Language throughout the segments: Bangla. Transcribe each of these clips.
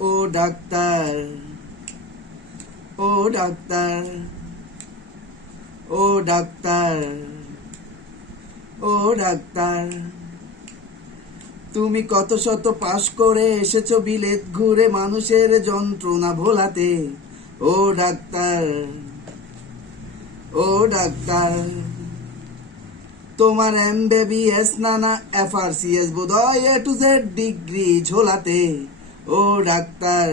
ও ডাক্তার, ও ডাক্তার, ও ডাক্তার, ও ডাক্তার, তুমি কত শত পাশ করে এসেছো বিলেত ঘুরে মানুষের যন্ত্রণা ভোলাতে। ও ডাক্তার, ও ডাক্তার, তোমার MBBS নানা FRCS বোধহয় A to Z ডিগ্রি ঝোলাতে। ও ডাক্তার,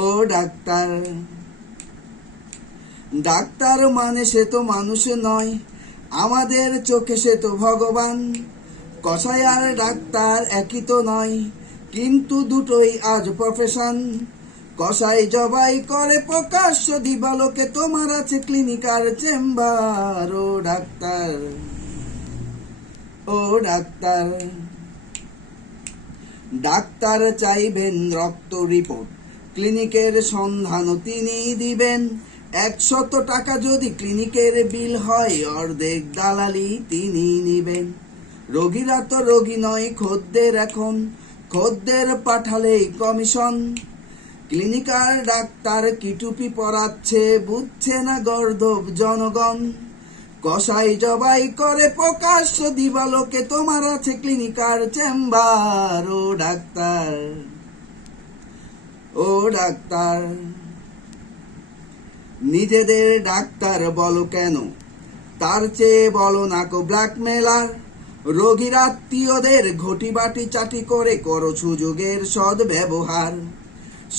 ও ডাক্তার, ডাক্তার মানে সে তো মানুষ নয়, আমাদের চোখে সে তো ভগবান। কসাই আর ডাক্তার একই তো নয়, কিন্তু দুটোই আজ প্রফেশন। কসাই জবাই করে প্রকাশ্য দিবালোকে, তোমার আছে ক্লিনিক আর চেম্বার। ও ডাক্তার, ও ডাক্তার, ডাক্তার চাইবেন রক্ত রিপোর্ট, ক্লিনিকের সন্ধানও তিনি দিবেন। 100 টাকা যদি ক্লিনিকের বিল হয়, অর্ধেক দালালি তিনি নিবেন। রোগীরা তো রোগী নয় খদ্দের এখন, খদ্দের পাঠালেই কমিশন। ক্লিনিকার ডাক্তার কি টুপি পরাচ্ছে, বুঝছে না গর্দভ জনগণ। কসাই জবাই করে প্রকাশ্য দিবালোকে, তোমার আছে ক্লিনিকার চেম্বার। ও ডাক্তার, ও ডাক্তার, নিজেদের ডাক্তার বলো কেন, তার চেয়ে বলো না কো ব্ল্যাকমেলার। রোগীর আত্মীয়দের ঘটি বাটি চাটি করে করো সুযোগের সদ ব্যবহার।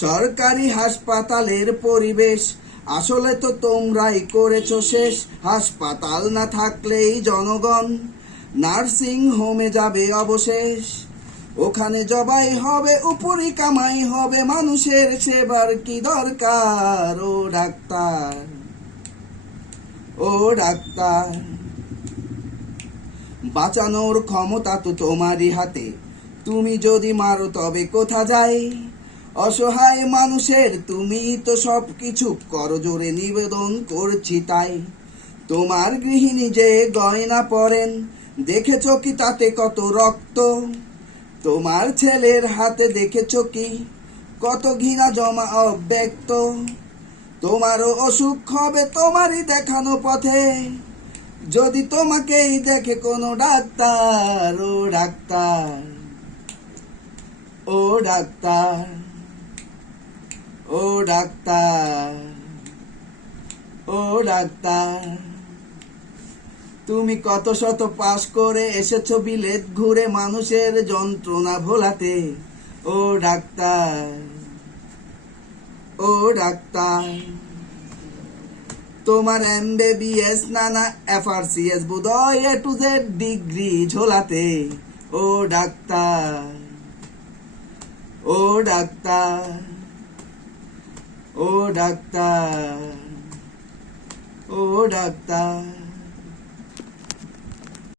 সরকারি হাসপাতালের পরিবেশ আসলে তো তোমরাই করেছো শেষ। হাসপাতাল না থাকলেই জনগণ নার্সিং হোমে যাবে অবশেষ। ওখানে জবাই হবে, উপরি কামাই হবে, মানুষের সেবার কি দরকার। ও ডাক্তার, ও ডাক্তার, বাঁচানোর ক্ষমতা তো তোমারই হাতে, তুমি যদি মারো তবে কোথা যায়। অসহায় মানুষের তুমি তো সব কিছু করো জোরে, নিবেদন করছি তাই। তোমার গৃহিণী যে গয়না পরেন, দেখেছ কি তাতে কত রক্ত। তোমার ছেলের হাতে দেখেছ কি কত ঘৃণা জমা অব্যক্ত। তোমারও অসুখ হবে তোমারই দেখানো পথে, যদি তোমাকেই দেখে কোনো ডাক্তার। ও ডাক্তার, ও ডাক্তার, ও ডাক্তার, ও ডাক্তার, তুমি কত শত পাশ করে এসেছো বিলেত ঘুরে মানুষের যন্ত্রণা ভোলাতে। ও ডাক্তার, ও ডাক্তার, তোমার MBBS নানা FRCS বোধহয় A to Z ডিগ্রি ঝোলাতে। ও ডাক্তার, ও ডাক্তার, ও ডাক্তার, ও ডাক্তার।